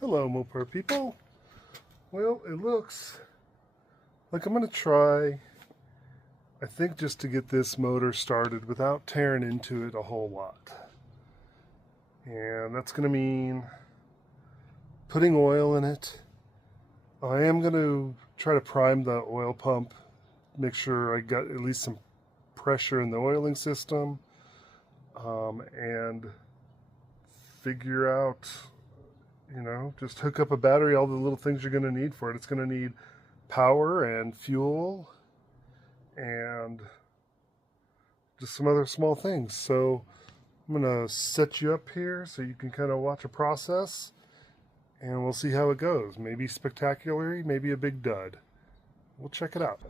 Hello, Mopar people. Well, it looks like I'm going to try, I think, just to get this motor started without tearing into it a whole lot. And that's going to mean putting oil in it. I am going to try to prime the oil pump, make sure I got at least some pressure in the oiling system, and figure out, just hook up a battery, all the little things you're going to need for it. It's going to need power and fuel and just some other small things. So I'm going to set you up here so you can kind of watch a process, and we'll see how it goes. Maybe spectacular, maybe a big dud. We'll check it out.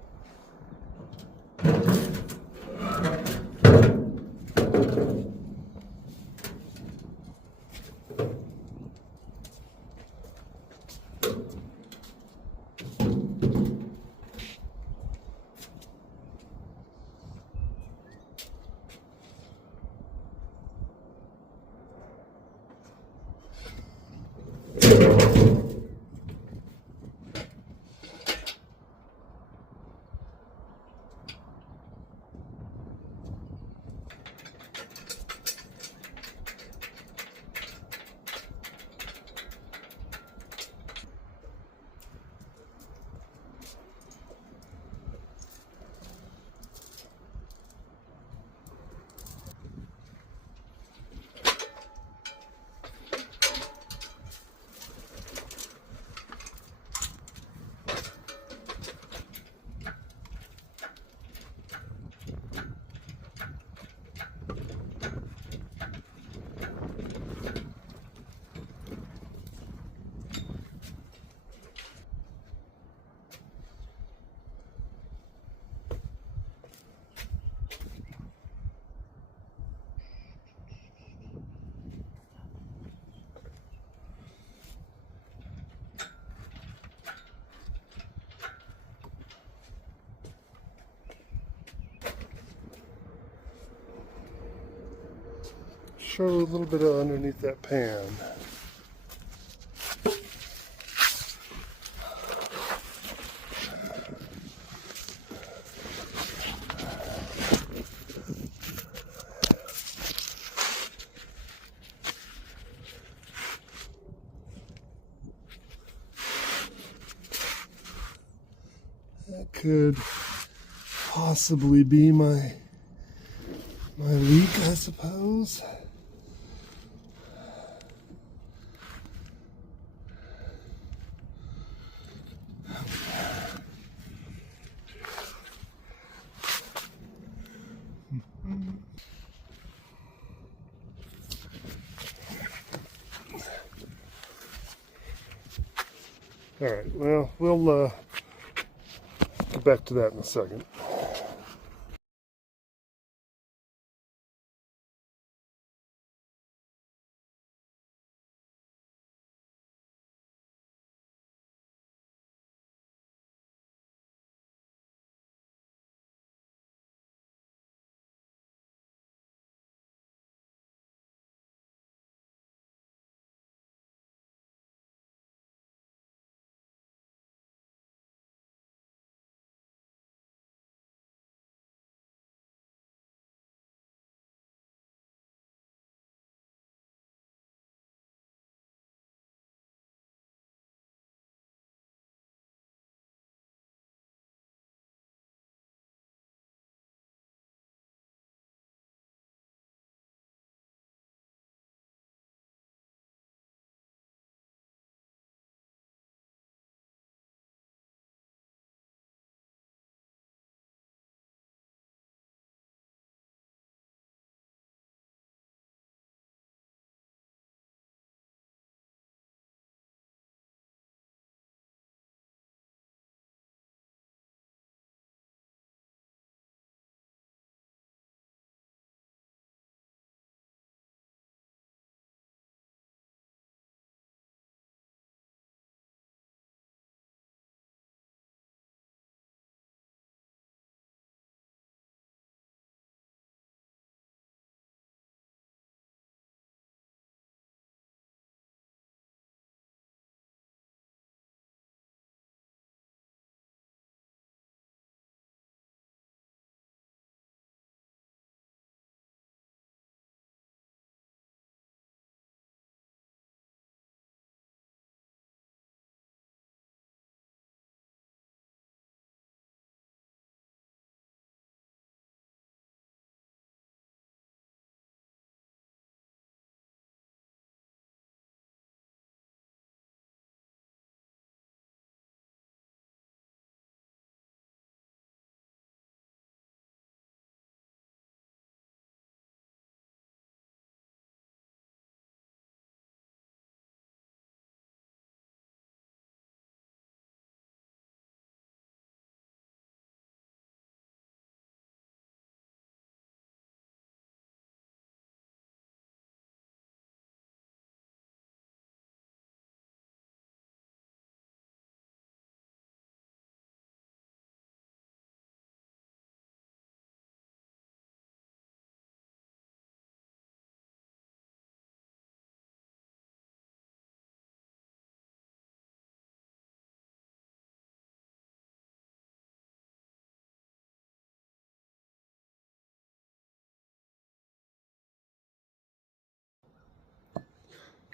Show a little bit of underneath that pan. That could possibly be my leak, I suppose. All right, well, we'll get back to that in a second.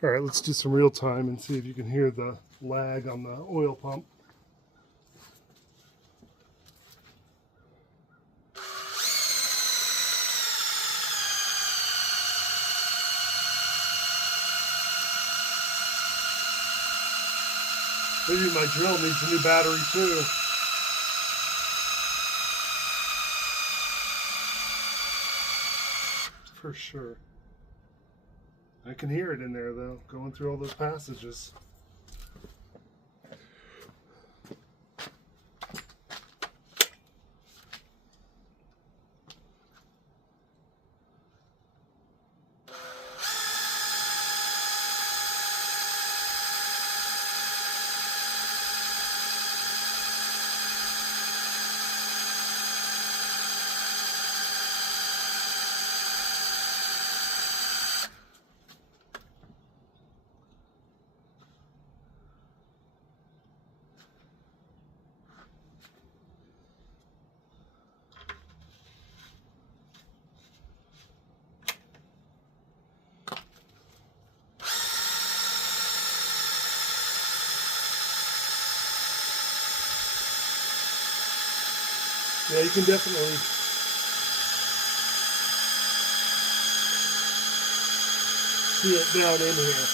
All right, let's do some real time and see if you can hear the lag on the oil pump. Maybe my drill needs a new battery too. For sure. I can hear it in there though, going through all those passages. Yeah, you can definitely see it down in here.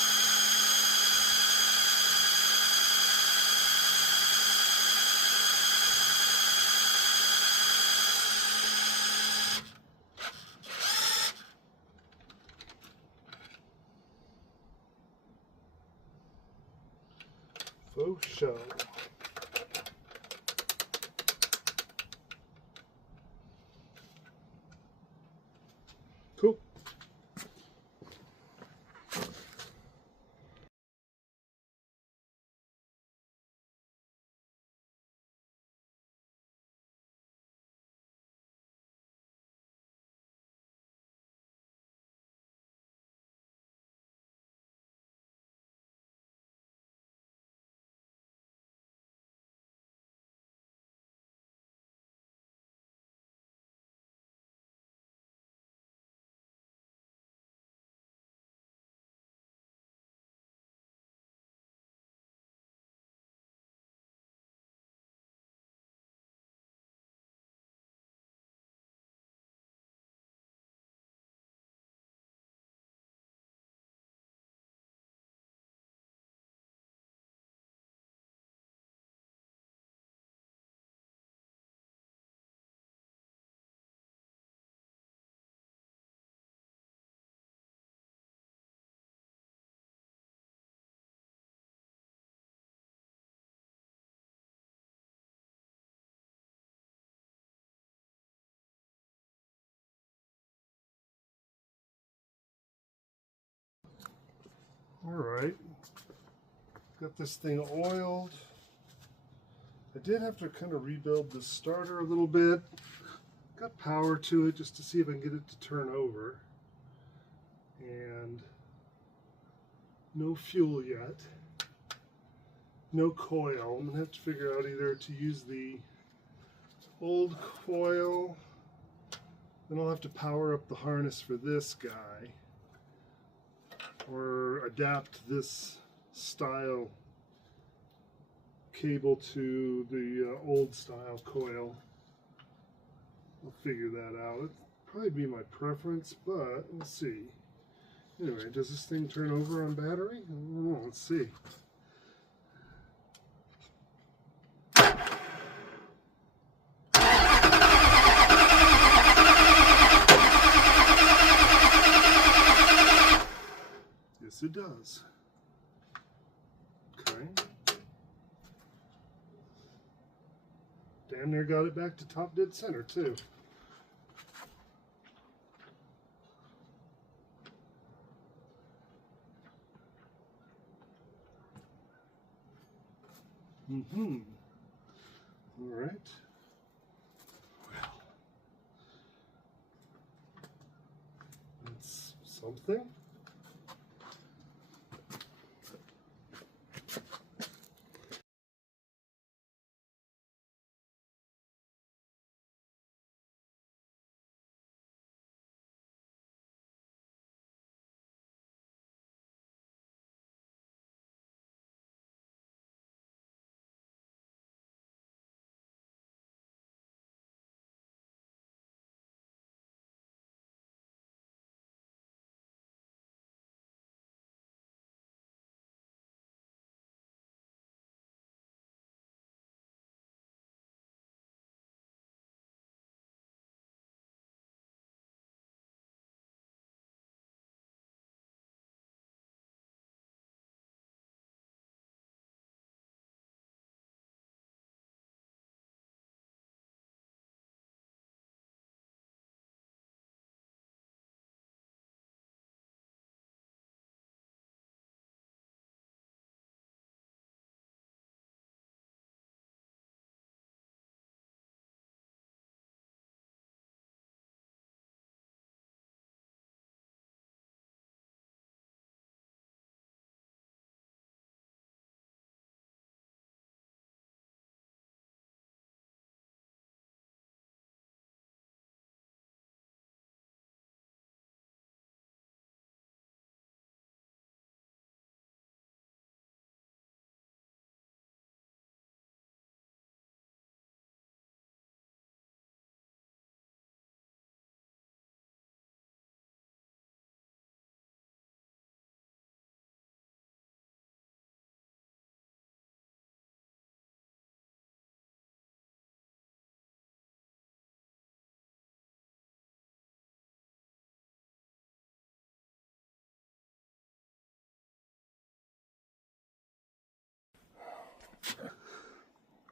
Faux show. Cool. All right. Got this thing oiled. I did have to kind of rebuild the starter a little bit. Got power to it just to see if I can get it to turn over. And no fuel yet. No coil. I'm gonna have to figure out either to use the old coil, then I'll have to power up the harness for this guy, or adapt this style cable to the old style coil. I'll figure that out. It'd probably be my preference, but we'll see. Anyway, does this thing turn over on battery? I don't know. Let's see. Yes, it does. Okay. Damn near got it back to top dead center, too. Mm-hmm. All right. Well, that's something.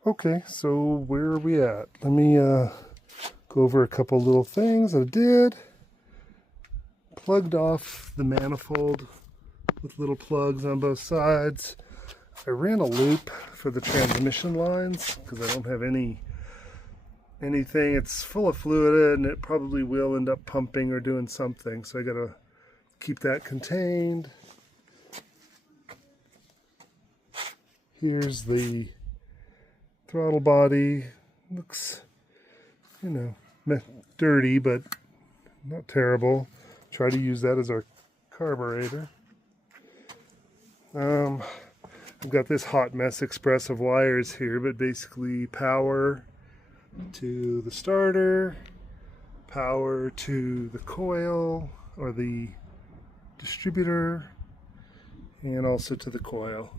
Okay, so where are we at? Let me go over a couple little things that I did. Plugged off the manifold with little plugs on both sides. I ran a loop for the transmission lines because I don't have anything. It's full of fluid and it probably will end up pumping or doing something, so I gotta keep that contained. Here's the throttle body. Looks, you know, dirty, but not terrible. Try to use that as our carburetor. I've got this hot mess express of wires here, but basically power to the starter, power to the coil or the distributor, and also to the coil.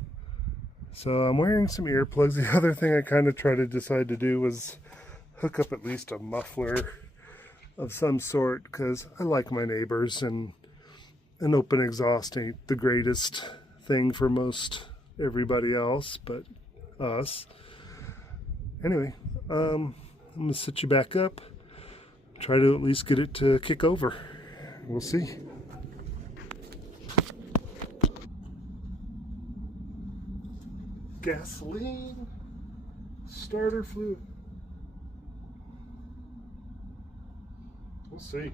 So I'm wearing some earplugs. The other thing I kind of tried to decide to do was hook up at least a muffler of some sort, because I like my neighbors, and an open exhaust ain't the greatest thing for most everybody else but us. Anyway, I'm gonna sit you back up, try to at least get it to kick over. We'll see. Gasoline, starter fluid. We'll see.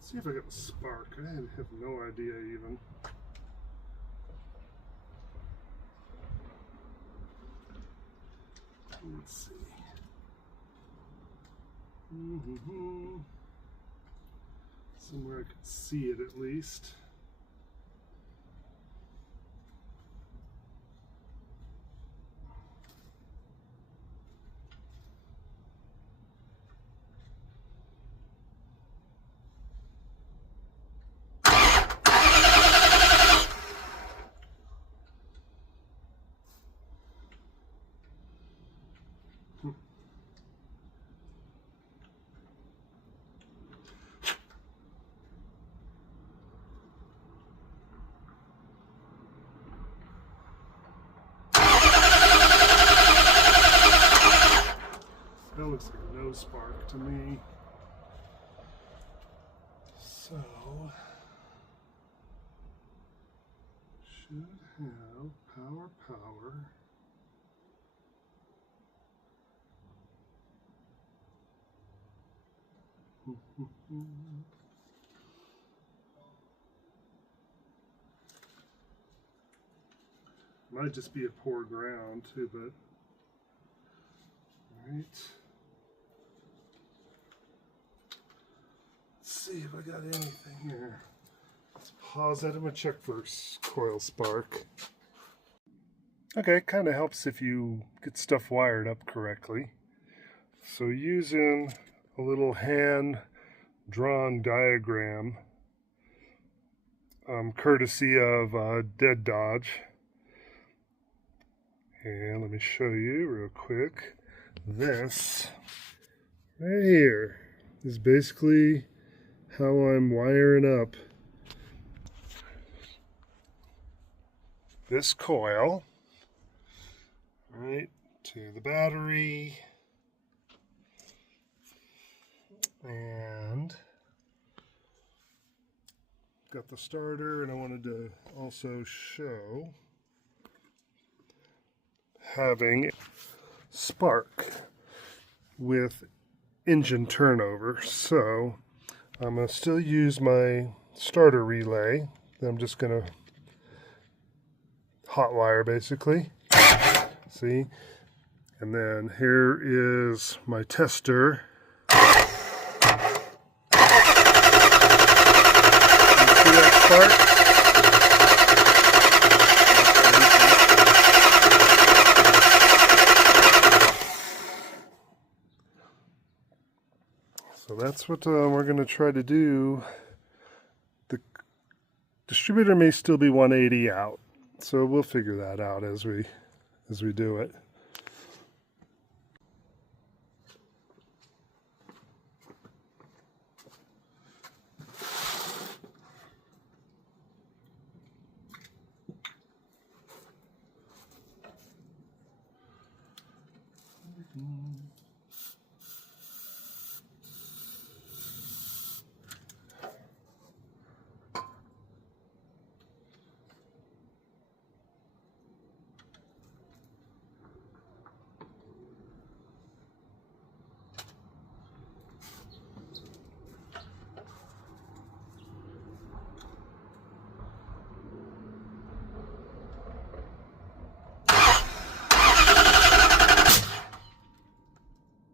See if I got a spark. I have no idea even. Let's see. Somewhere I could see it at least. That looks like no spark to me. So, should have power. Might just be a poor ground too, but all right. Let's see if I got anything here. Let's pause that. I'm gonna check for coil spark. Okay, kind of helps if you get stuff wired up correctly. So using a little hand-drawn diagram, courtesy of Dead Dodge. And let me show you real quick. This right here is basically how I'm wiring up this coil. right to the battery, and got the starter. And I wanted to also show having spark with engine turnover. So I'm going to still use my starter relay that I'm just going to hot wire basically. See? And then here is my tester. You see that spark? So that's what we're going to try to do. The distributor may still be 180 out, so we'll figure that out as we do it.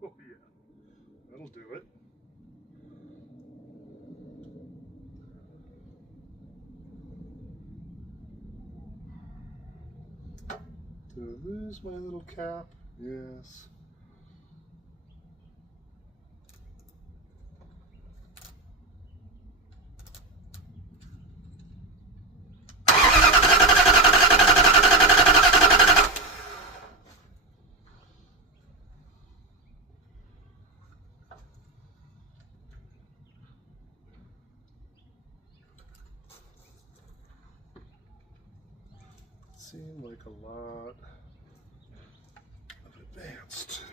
Oh yeah, that'll do it. Did I lose my little cap? Yes. Seemed like a lot of advance too.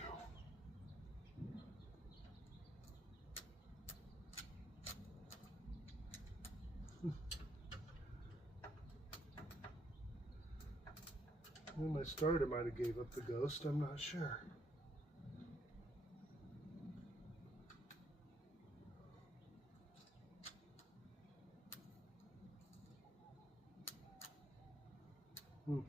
Well, my starter might have gave up the ghost, I'm not sure. Hmm.